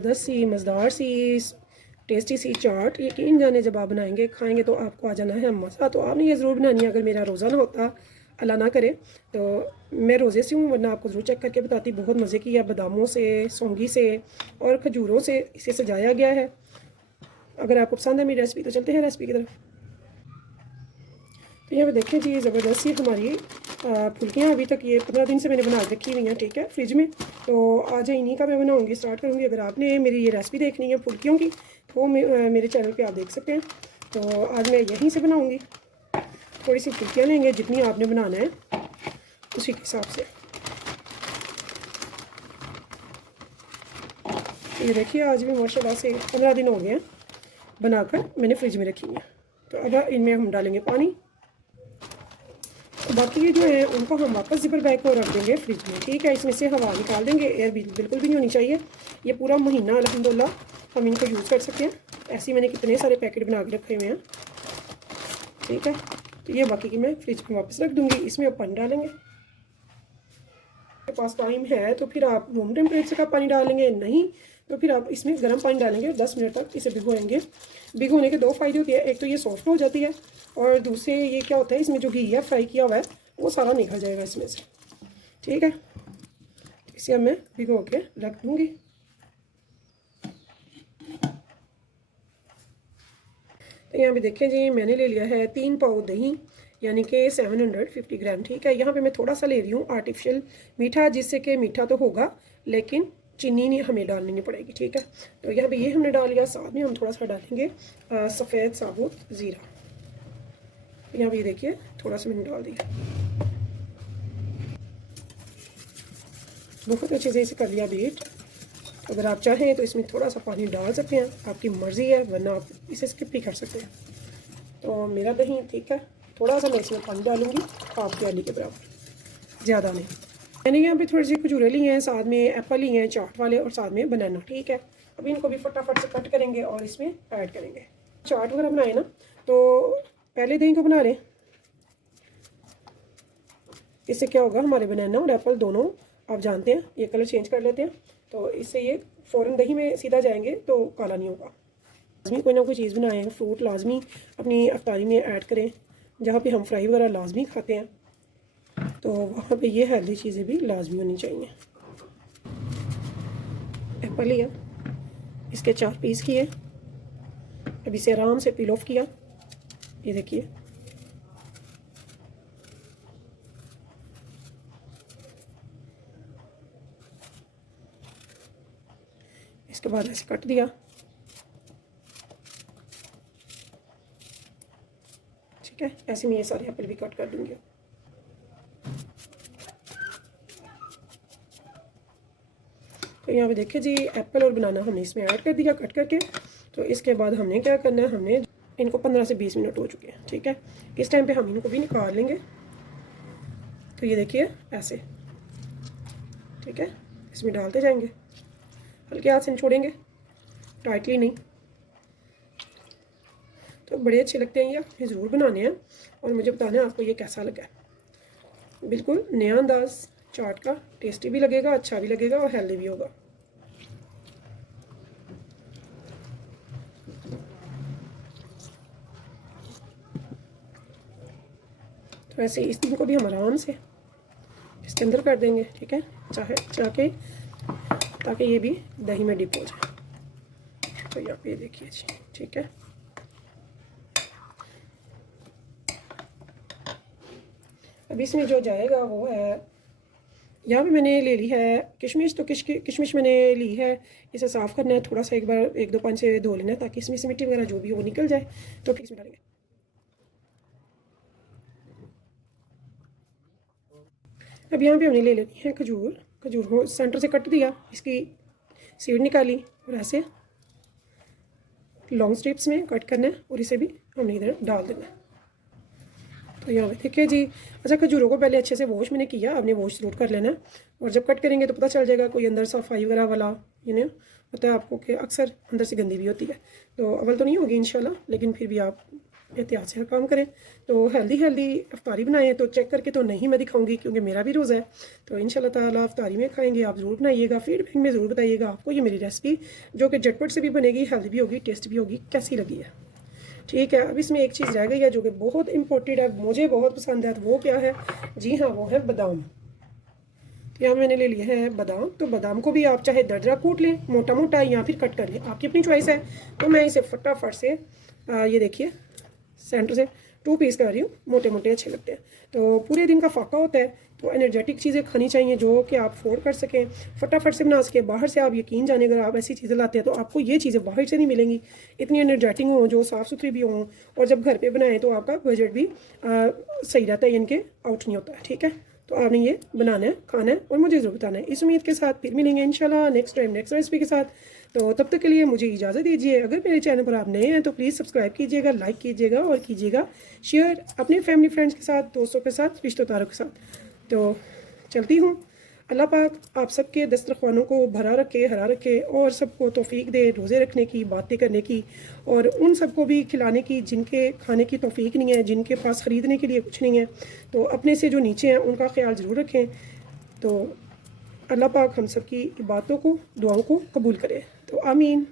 ज़बरदस्त सी मज़ेदार सी टेस्टी सी चाट यकीन जाने जब आप बनाएंगे खाएंगे तो आपको आ जाना है मज़ा। तो आपने ये ज़रूर बनानी है। अगर मेरा रोज़ा ना होता, अल्लाह ना करे, तो मैं रोज़े से हूँ, वरना आपको ज़रूर चेक करके बताती। बहुत मज़े की है, बादामों से, सौंगी से और खजूरों से इसे सजाया गया है। अगर आपको पसंद है मेरी रेसिपी तो चलते हैं रेसिपी की तरफ। तो यहाँ पे देखें जी, ज़बरदस्त सी हमारी फुल्कियाँ अभी तक ये 15 दिन से मैंने बना के रखी हुई हैं, ठीक है, फ्रिज में। तो आज इन्हीं का मैं बनाऊँगी, स्टार्ट करूँगी। अगर आपने मेरी ये रेसिपी देखनी है फुल्कियों की तो मेरे चैनल पे आप देख सकते हैं। तो आज मैं यहीं से बनाऊँगी। थोड़ी सी फुल्कियाँ लेंगे, जितनी आपने बनाना है उसी के हिसाब से। तो ये देखिए, आज भी माशाल्लाह से 15 दिन हो गए हैं बनाकर मैंने फ्रिज में रखी है। तो अब इनमें हम डालेंगे पानी। तो बाकी ये जो है उनको हम वापस ज़िपर बैग को रख देंगे फ्रिज में, ठीक है। इसमें से हवा निकाल देंगे, एयर बिल्कुल भी नहीं होनी चाहिए। ये पूरा महीना अल्हम्दुलिल्लाह हम इनको यूज़ कर सकते हैं। ऐसे ही मैंने कितने सारे पैकेट बना के रखे हुए हैं, ठीक है। तो ये बाकी की मैं फ्रिज में वापस रख दूँगी। इसमें अब पानी डालेंगे। आपके पास टाइम है तो फिर आप रूम टेम्परेचर का पानी डालेंगे, नहीं तो फिर आप इसमें गर्म पानी डालेंगे। 10 मिनट तक इसे भिगोएंगे। भिगोने के दो फ़ायदे होते हैं, एक तो ये सॉफ्ट हो जाती है और दूसरे ये क्या होता है, इसमें जो घी है फ्राई किया हुआ है वो सारा निकल जाएगा इसमें से, ठीक है। इसे अब मैं भिगो के रख दूँगी। तो यहाँ पे देखें जी, मैंने ले लिया है 3 पाव दही, यानी कि 750 ग्राम, ठीक है। यहाँ पे मैं थोड़ा सा ले रही हूँ आर्टिफिशियल मीठा, जिससे कि मीठा तो होगा लेकिन चीनी नहीं हमें डालनी नहीं पड़ेगी, ठीक है। तो यहाँ पे ये हमने डाल लिया। साथ में हम थोड़ा सा डालेंगे सफ़ेद साबुत ज़ीरा। यहाँ पे ये देखिए थोड़ा सा मैंने डाल दिया। बहुत अच्छे से इसे कर लिया बीट। अगर आप चाहें तो इसमें थोड़ा सा पानी डाल सकते हैं, आपकी मर्ज़ी है, वरना आप इसे स्किप भी कर सकते हैं। तो मेरा दही ठीक है, थोड़ा सा मैं इसमें पानी डालूँगी, हाफ प्याली के बराबर, ज़्यादा नहीं। मैंने यहाँ पे थोड़ी सी खजूरें ली हैं, साथ में एप्पल ली हैं चाट वाले, और साथ में बनाना, ठीक है। अभी इनको भी फटाफट से कट करेंगे और इसमें ऐड करेंगे। चाट वगैरह बनाए ना तो पहले दही को बना लें। इससे क्या होगा, हमारे बनाना और एप्पल दोनों आप जानते हैं ये कलर चेंज कर लेते हैं, तो इससे ये फ़ौरन दही में सीधा जाएंगे तो काला नहीं होगा। लाजमी कोई ना कोई चीज़ बनाएं, फ्रूट लाजमी अपनी अफ्तारी में ऐड करें। जहाँ पे हम फ्राई वगैरह लाजमी खाते हैं तो वहाँ पे ये हेल्दी चीज़ें भी लाजमी होनी चाहिए। एप्पल लिया, इसके 4 पीस किए, अब इसे आराम से पील ऑफ किया। ये देखिए, इसके बाद ऐसे कट दिया, ठीक है। ऐसे में ये सारे एप्पल भी कट कर दूंगी। तो यहाँ पे देखिए जी, एप्पल और बनाना हमने इसमें ऐड कर दिया कट करके। तो इसके बाद हमने क्या करना है, हमने इनको 15 से 20 मिनट हो चुके हैं, ठीक है। इस टाइम पे हम इनको भी निकाल लेंगे। तो ये देखिए ऐसे, ठीक है। इसमें डालते जाएंगे, हल्के हाथ से छोड़ेंगे, टाइटली नहीं। तो बड़े अच्छे लगते हैं, ये ज़रूर बनाने हैं और मुझे बताना है आपको ये कैसा लगा है। बिल्कुल नया अंदाज़ चाट का, टेस्टी भी लगेगा, अच्छा भी लगेगा और हेल्दी भी होगा। तो ऐसे इस दिन को भी हम आराम से इसके अंदर कर देंगे, ठीक है, चाहे ताकि ये भी दही में डिप हो जाए। तो यहाँ पे देखिए जी, ठीक है। अब इसमें जो जाएगा वो है, यहाँ पे मैंने ले ली है किशमिश। तो किशमिश मैंने ली है, इसे साफ़ करना है, थोड़ा सा एक बार 1-2 पानी से धो लेना है ताकि इसमें से मिट्टी वगैरह जो भी हो वो निकल जाए। तो फिर इसमें डालेंगे। अब यहाँ पे हमने ले लेनी है खजूर। खजूर को सेंटर से कट दिया, इसकी सीड निकाली और ऐसे लॉन्ग स्ट्रिप्स में कट करना है और इसे भी हमने इधर डाल देना है। तो यहाँ पे देखिए जी, अच्छा खजूरों को पहले अच्छे से वॉश मैंने किया, आपने वॉश ज़रूर कर लेना है। और जब कट करेंगे तो पता चल जाएगा कोई अंदर सफाई वगैरह वाला, यानी पता है आपको कि अक्सर अंदर से गंदी भी होती है। तो अव्वल तो नहीं होगी इंशाल्लाह, लेकिन फिर भी आप एहतियात से हर काम करें। तो हेल्दी अफ्तारी बनाएं, तो चेक करके तो नहीं मैं दिखाऊंगी क्योंकि मेरा भी रोज़ा है। तो इंशाल्लाह ताला अफ्तारी में खाएंगे, आप ज़रूर बनाइएगा, फीडबैक में ज़रूर बताइएगा आपको ये मेरी रेसिपी जो कि झटपट से भी बनेगी, हेल्दी भी होगी, टेस्ट भी होगी, कैसी लगी है। ठीक है, अब इसमें एक चीज़ रह गई है जो कि बहुत इंपॉर्टेंट है, मुझे बहुत पसंद है। तो वो क्या है? जी हाँ, वो है बादाम। तो यहाँ मैंने ले लिए हैं बादाम। तो बादाम को भी आप चाहे दरदरा कूट लें, मोटा मोटा, या फिर कट कर लें, आपकी अपनी चॉइस है। तो मैं इसे फटाफट से ये देखिए सेंटर से 2 पीस कर रही हूँ, मोटे मोटे अच्छे लगते हैं। तो पूरे दिन का फाका होता है, तो एनर्जेटिक चीज़ें खानी चाहिए जो कि आप अफोर्ड कर सकें, फटाफट से बना सकें। बाहर से आप यकीन जाने अगर आप ऐसी चीज़ें लाते हैं तो आपको ये चीज़ें बाहर से नहीं मिलेंगी, इतनी एनर्जेटिक हों, जो साफ़ सुथरी भी हों, और जब घर पे बनाएं तो आपका बजट भी सही रहता है, इनके आउट नहीं होता है। ठीक है, तो आपने ये बनाना है, खाना है और मुझे ज़रूर बताना है। इस उम्मीद के साथ फिर मिलेंगे इंशाल्लाह नेक्स्ट टाइम नेक्स्ट रेसिपी के साथ। तो तब तक के लिए मुझे इजाज़त दीजिए। अगर मेरे चैनल पर आप नए हैं तो प्लीज़ सब्सक्राइब कीजिएगा, लाइक कीजिएगा और कीजिएगा शेयर अपने फैमिली फ्रेंड्स के साथ, दोस्तों के साथ, रिश्तेदारों के साथ। तो चलती हूँ। अल्लाह पाक आप सबके दस्तरखानों को भरा रखे, हरा रखे, और सबको तौफीक दे रोज़े रखने की, बातें करने की, और उन सबको भी खिलाने की जिनके खाने की तौफीक नहीं है, जिनके पास ख़रीदने के लिए कुछ नहीं है। तो अपने से जो नीचे हैं उनका ख्याल ज़रूर रखें। तो अल्लाह पाक हम सब की बातों को, दुआओं को कबूल करे। तो आमीन।